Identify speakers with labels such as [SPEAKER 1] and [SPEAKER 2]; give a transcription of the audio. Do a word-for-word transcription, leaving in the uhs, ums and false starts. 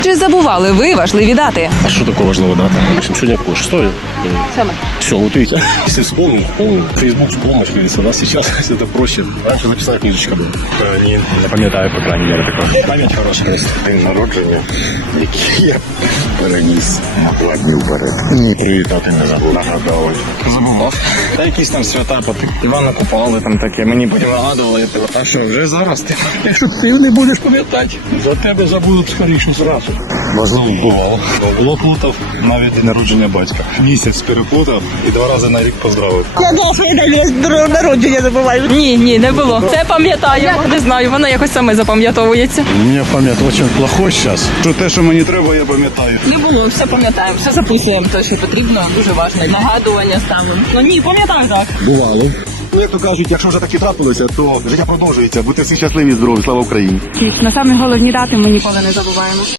[SPEAKER 1] Чи забували ви важливі дати?
[SPEAKER 2] А что такое важного дата? Сегодня какое? Шестое? Все, вот видите, если вспомнил, помню, Фейсбук вспомнишь, видится, да, сейчас это проще. Раньше написала книжечка была. Не, не пам'ятаю, по крайней мере, такое. Пам'ять хороша. День народження, який я переніс на два дні вперед. Привітати не забув. Нагадав. Забував. Та якісь там свята, потім Івана Купали, там таке. Мені потім нагадували, а що, вже зараз ти? Якщо ти не будеш пам'ятати, за тебе забудуть скоріше зразу. Можливо, бувало. Було плутав навіть день народження батька. Місяць переплутав і два рази на рік поздравив.
[SPEAKER 3] Я довше народження забуваю.
[SPEAKER 4] Ні, ні, не було. Це пам'ятаю. Не знаю, воно якось саме запам'ятовується.
[SPEAKER 5] У мене пам'ять дуже плохо зараз. Що те, що мені треба, я пам'ятаю.
[SPEAKER 4] Не було, все пам'ятаємо, все записуємо. Те, що потрібно, дуже важливо. Нагадування ставимо. Ну ні, пам'ятаю так.
[SPEAKER 5] Бувало. Ну, як то кажуть, якщо вже таке трапилося, то життя продовжується. Будьте всі щасливі, здорові, слава Україні.
[SPEAKER 6] На самі головні дати ми ніколи не забуваємо.